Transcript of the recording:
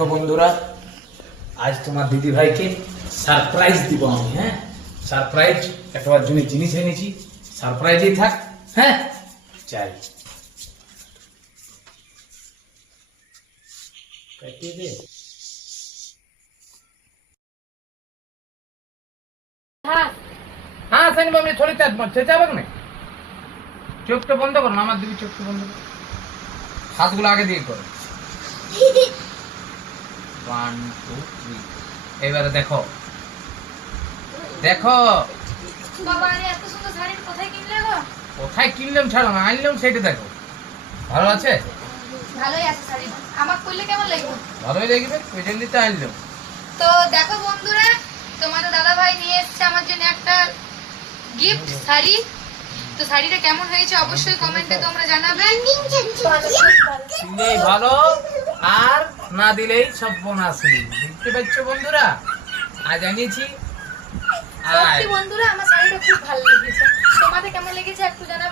দেখো বন্ধুরা, আজ তোমার দিদি ভাইকে সারপ্রাইজ দিব আমি। হ্যাঁ, সারপ্রাইজ একটা জন্য জিনিস এনেছি, সারপ্রাইজই থাক। হ্যাঁ, চাই কাটিয়ে দে। हाँ सनी मम्मी थोड़ी तेज मत চেঁচাবে না। চোখটা বন্ধ করো না, আমার দিবি চোখটা বন্ধ করো, হাতগুলো আগে দিয়ে করো। 1 2 3 এবারে দেখো দেখো। বাবা আরে এত সুন্দর শাড়ি কোথায় কিনলে গো? কোথায় কিনলাম ছাড়ো না, আনলাম সেটা দেখো। ভালো আছে? ভালোই আছে শাড়ি। আমার পরলে কেমন লাগবে? ভালোই লাগবে, ওই জন্যই তো আনলাম। তো দেখো বন্ধুরা, তোমাদের দাদা ভাই নিয়ে এসেছে আমার জন্য একটা গিফট শাড়ি। তো শাড়িটা কেমন হয়েছে অবশ্যই কমেন্টে তোমরা জানাবে। দিলেই ভালো, আর না দিলেই সব বোনাসই। দেখতে পাচ্ছ বন্ধুরা, আজ আনিয়েছি। সত্যি বন্ধুরা আমার শাড়িটা খুব ভালো লেগেছে। তোমাদের কেমন লেগেছে একটু জানাবে।